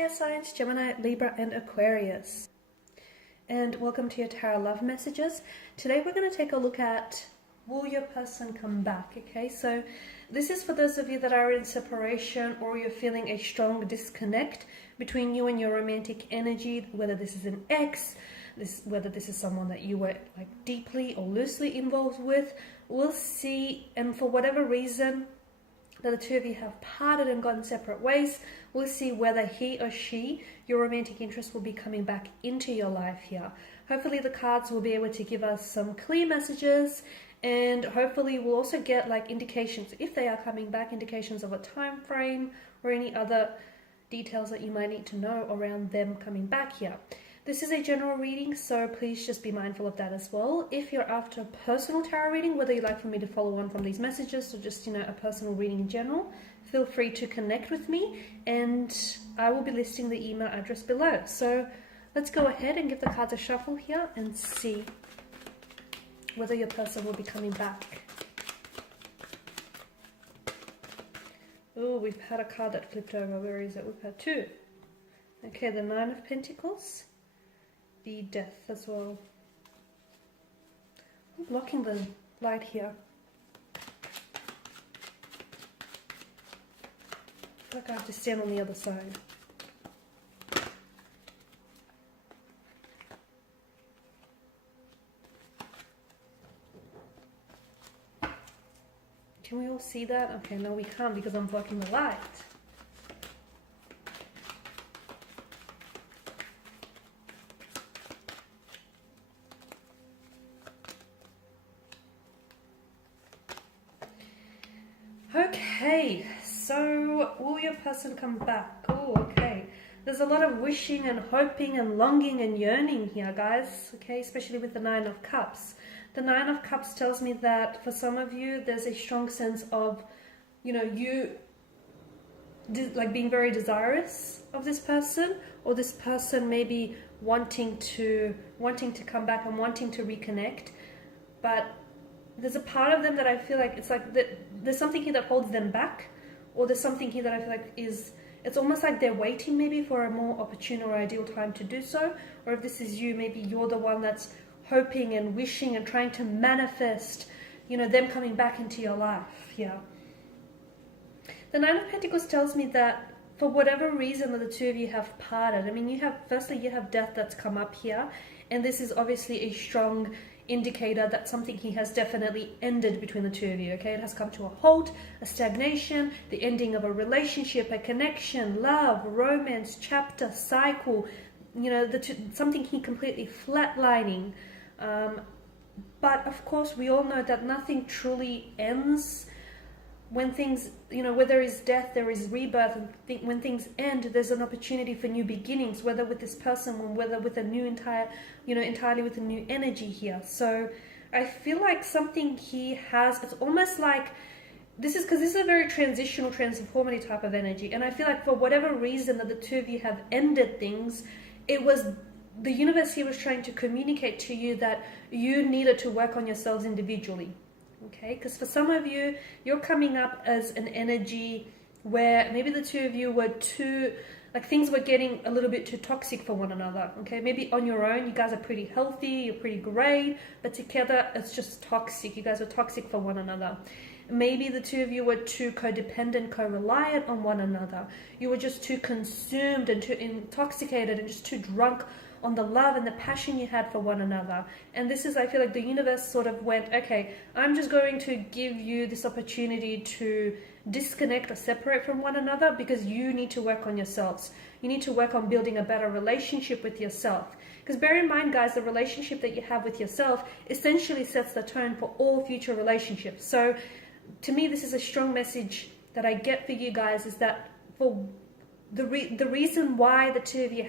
air signs, Gemini, Libra, and Aquarius. And welcome to your tarot love messages. Today we're going to take a look at, will your person come back? Okay, so this is for those of you that are in separation or you're feeling a strong disconnect between you and your romantic energy, whether this is an ex, whether this is someone that you were like deeply or loosely involved with. We'll see, and for whatever reason that the two of you have parted and gone separate ways, we'll see whether he or she, your romantic interest, will be coming back into your life here. Hopefully the cards will be able to give us some clear messages, and hopefully we'll also get like indications, if they are coming back, indications of a time frame or any other details that you might need to know around them coming back here. This is a general reading, so please just be mindful of that as well. If you're after a personal tarot reading, whether you'd like for me to follow on from these messages or just, a personal reading in general, feel free to connect with me, and I will be listing the email address below. So let's go ahead and give the cards a shuffle here and see whether your person will be coming back. Oh, we've had a card that flipped over. Where is it? We've had two. Okay, the Nine of Pentacles. The Death as well. I'm blocking the light here. I feel like I have to stand on the other side. Can we all see that? Okay, no we can't because I'm blocking the light. Okay, so will your person come back? Oh, okay. There's a lot of wishing and hoping and longing and yearning here, guys. Okay, especially with the Nine of Cups. The Nine of Cups tells me that for some of you, there's a strong sense of, you like being very desirous of this person, or this person maybe wanting to come back and wanting to reconnect, but there's a part of them that I feel like it's like there's something here that holds them back, or there's something here that I feel like it's almost like they're waiting maybe for a more opportune or ideal time to do so. Or if this is you, maybe you're the one that's hoping and wishing and trying to manifest, them coming back into your life. Yeah. The Nine of Pentacles tells me that for whatever reason that the two of you have parted, I mean, you have death that's come up here, and this is obviously a strong indicator that something here has definitely ended between the two of you. Okay, it has come to a halt, a stagnation, the ending of a relationship, a connection, love, romance, chapter, cycle, something here completely flatlining. But of course we all know that nothing truly ends. When things, where there is death, there is rebirth, and when things end, there's an opportunity for new beginnings, whether with this person or whether with a new entirely with a new energy here. So I feel like something he has, it's almost like, this is a very transitional, transformative type of energy. And I feel like for whatever reason that the two of you have ended things, it was the universe here was trying to communicate to you that you needed to work on yourselves individually. Okay, because for some of you, you're coming up as an energy where maybe the two of you were things were getting a little bit too toxic for one another. Okay, maybe on your own, you guys are pretty healthy, you're pretty great, but together, it's just toxic. You guys are toxic for one another. Maybe the two of you were too codependent, co-reliant on one another. You were just too consumed and too intoxicated and just too drunk on the love and the passion you had for one another. And this is, I feel like the universe sort of went, okay, I'm just going to give you this opportunity to disconnect or separate from one another because you need to work on yourselves. You need to work on building a better relationship with yourself. Because bear in mind, guys, the relationship that you have with yourself essentially sets the tone for all future relationships. So to me, this is a strong message that I get for you guys, is that for the reason why the two of you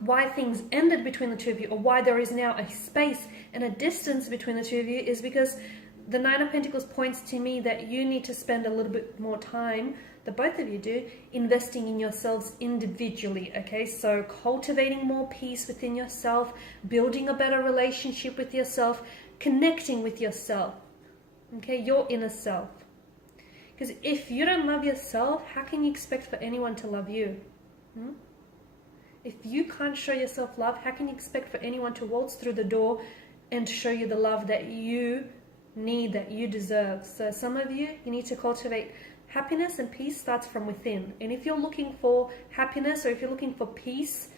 why things ended between the two of you, or why there is now a space and a distance between the two of you, is because the Nine of Pentacles points to me that you need to spend a little bit more time, that both of you do, investing in yourselves individually. Okay, so cultivating more peace within yourself, building a better relationship with yourself, connecting with yourself. Okay, your inner self. Because if you don't love yourself, how can you expect for anyone to love you? If you can't show yourself love, how can you expect for anyone to waltz through the door and show you the love that you need, that you deserve? So some of you need to cultivate happiness, and peace starts from within. And if you're looking for happiness, or if you're looking for peace,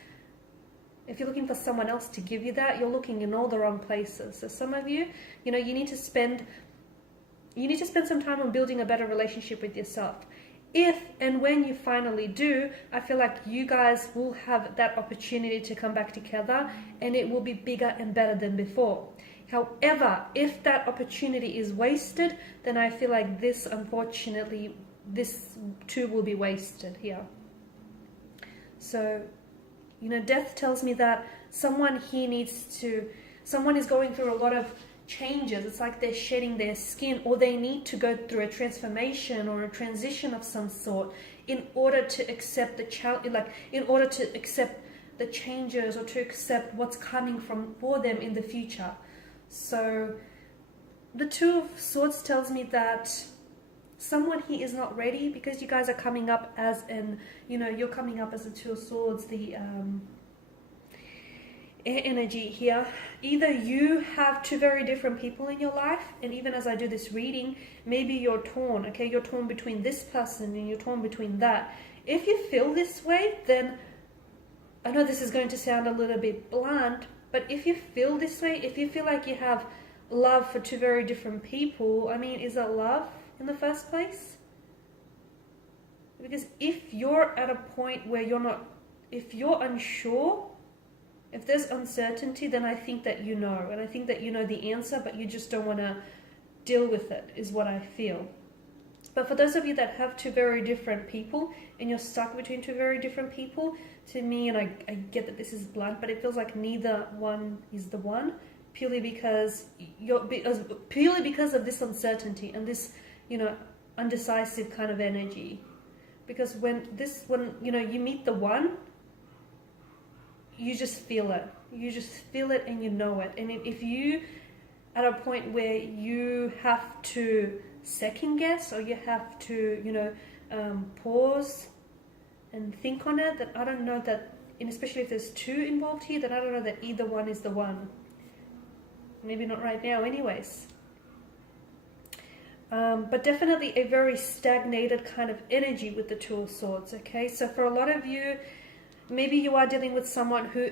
if you're looking for someone else to give you that, you're looking in all the wrong places. So some of you, you need to spend some time on building a better relationship with yourself. If and when you finally do, I feel like you guys will have that opportunity to come back together, and it will be bigger and better than before. However, if that opportunity is wasted, then I feel like this too will be wasted here. So, death tells me that someone is going through a lot of changes. It's like they're shedding their skin, or they need to go through a transformation or a transition of some sort in order to accept the changes, or to accept what's coming for them in the future. So the Two of Swords tells me that someone here is not ready, because you guys are coming up as you're coming up as the Two of Swords, the air energy here. Either you have two very different people in your life, and even as I do this reading, maybe you're torn, okay? You're torn between this person and you're torn between that. If you feel this way, then I know this is going to sound a little bit blunt, but if you feel this way, if you feel like you have love for two very different people, is it love in the first place? Because if you're at a point where if you're unsure, if there's uncertainty, then I think that you know. And I think that you know the answer, but you just don't want to deal with it, is what I feel. But for those of you that have two very different people, and you're stuck between two very different people, to me, and I get that this is blunt, but it feels like neither one is the one, purely because of this uncertainty and this, undecisive kind of energy. Because when you meet the one, you just feel it. You just feel it and you know it. And if you at a point where you have to second guess, or you have to, pause and think on it, then I don't know that, and especially if there's two involved here, then I don't know that either one is the one. Maybe not right now anyways. But definitely a very stagnated kind of energy with the Two of Swords, okay? So for a lot of you, maybe you are dealing with someone who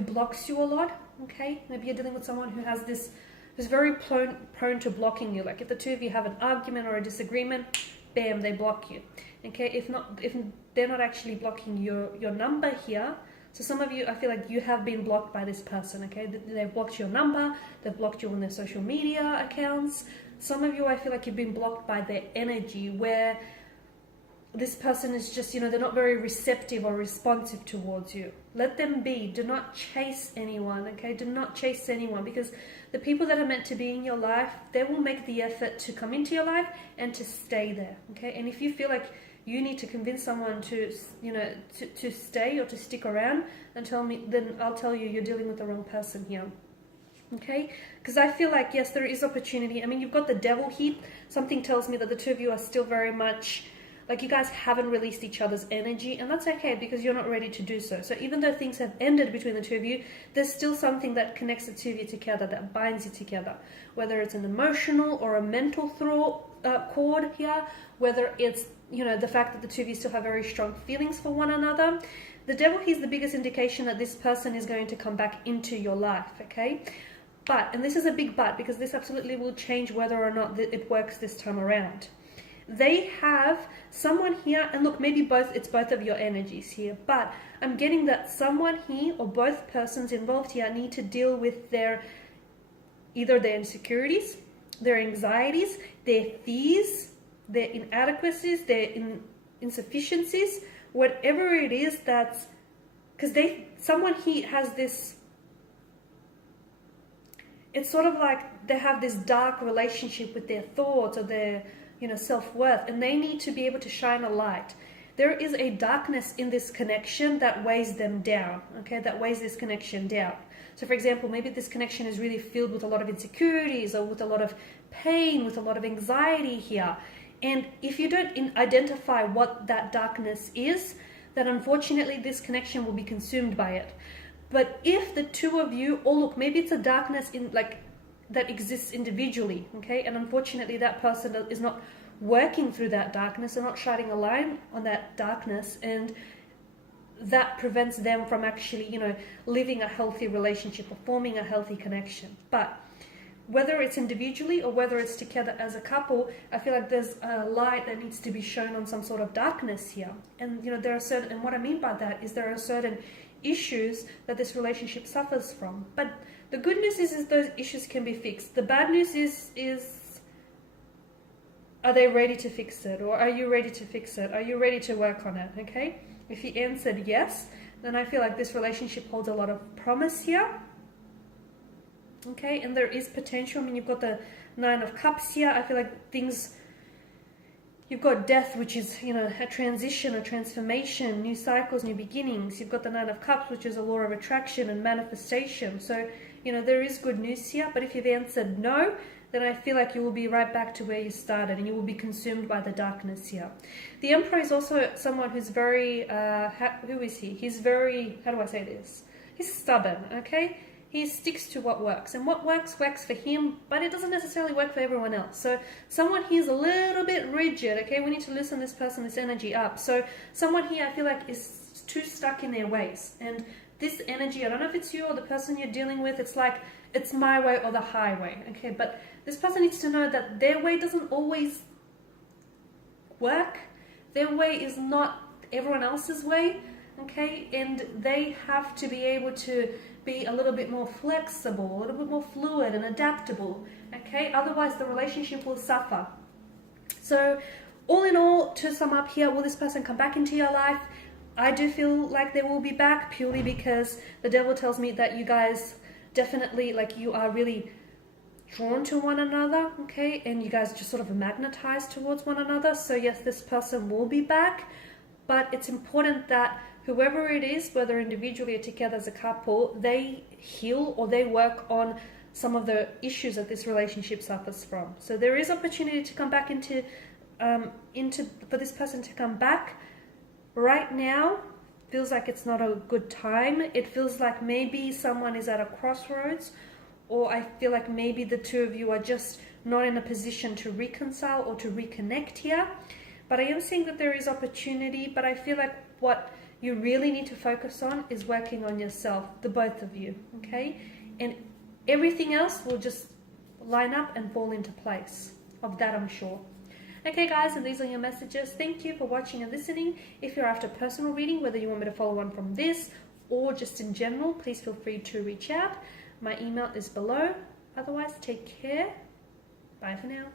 blocks you a lot, okay? Maybe you're dealing with someone who's very prone to blocking you. Like if the two of you have an argument or a disagreement, bam, they block you, okay? If they're not actually blocking your number here, so some of you, I feel like you have been blocked by this person, okay? They've blocked your number, they've blocked you on their social media accounts. Some of you, I feel like you've been blocked by their energy, where this person is just, they're not very receptive or responsive towards you. Let them be. Do not chase anyone, okay? Do not chase anyone, because the people that are meant to be in your life, they will make the effort to come into your life and to stay there, okay? And if you feel like you need to convince someone to stay or to stick around, then I'll tell you, you're dealing with the wrong person here. Okay, because I feel like, yes, there is opportunity. You've got the Devil here. Something tells me that the two of you are still very much, like you guys haven't released each other's energy, and that's okay, because you're not ready to do so. So even though things have ended between the two of you, there's still something that connects the two of you together, that binds you together. Whether it's an emotional or a mental cord here, whether it's, the fact that the two of you still have very strong feelings for one another. The Devil here is the biggest indication that this person is going to come back into your life, okay? But, and this is a big but, because this absolutely will change whether or not it works this time around. They have someone here, and look, maybe it's both of your energies here, but I'm getting that someone here, or both persons involved here, need to deal with either their insecurities, their anxieties, their fears, their inadequacies, their insufficiencies, whatever it is that's, because someone here has this, it's sort of like they have this dark relationship with their thoughts or their, self-worth, and they need to be able to shine a light. There is a darkness in this connection that weighs them down, okay, that weighs this connection down. So for example, maybe this connection is really filled with a lot of insecurities, or with a lot of pain, with a lot of anxiety here. And if you don't identify what that darkness is, that unfortunately this connection will be consumed by it. But if the two of you, or look, maybe it's a darkness in like that exists individually, okay, and unfortunately that person is not working through that darkness, they're not shining a light on that darkness, and that prevents them from actually, you know, living a healthy relationship or forming a healthy connection. But whether it's individually or whether it's together as a couple, I feel like there's a light that needs to be shown on some sort of darkness here. And, you know, there are certain, and what I mean by that is there are certain issues that this relationship suffers from. But the good news is those issues can be fixed. The bad news is are they ready to fix it? Or are you ready to fix it? Are you ready to work on it? Okay? If you answered yes, then I feel like this relationship holds a lot of promise here. Okay, and there is potential. I mean, you've got the Nine of Cups here. I feel like things, you've got death, which is, you know, a transition, a transformation, new cycles, new beginnings. You've got the Nine of Cups, which is a law of attraction and manifestation. So, you know, there is good news here. But if you've answered no, then I feel like you will be right back to where you started and you will be consumed by the darkness here. The Emperor is also someone who's very, who is he? He's very, how do I say this? He's stubborn, okay? He sticks to what works, and what works for him, but it doesn't necessarily work for everyone else. So someone here is a little bit rigid, okay? We need to loosen this person, this energy up. So someone here, I feel like, is too stuck in their ways, and this energy, I don't know if it's you or the person you're dealing with, it's like, it's my way or the highway, okay? But this person needs to know that their way doesn't always work. Their way is not everyone else's way, okay? And they have to be able to be a little bit more flexible, a little bit more fluid and adaptable, okay? Otherwise the relationship will suffer. So all in all, to sum up here, will this person come back into your life? I do feel like they will be back, purely because the devil tells me that you guys definitely, like, you are really drawn to one another, okay? And you guys just sort of magnetized towards one another. So yes, this person will be back, but it's important that whoever it is, whether individually or together as a couple, they heal or they work on some of the issues that this relationship suffers from. So there is opportunity to come back into for this person to come back. Right now, feels like it's not a good time. It feels like maybe someone is at a crossroads, or I feel like maybe the two of you are just not in a position to reconcile or to reconnect here. But I am seeing that there is opportunity, but I feel like what you really need to focus on is working on yourself, the both of you, okay? And everything else will just line up and fall into place. Of that, I'm sure. Okay, guys, and these are your messages. Thank you for watching and listening. If you're after personal reading, whether you want me to follow on from this or just in general, please feel free to reach out. My email is below. Otherwise, take care. Bye for now.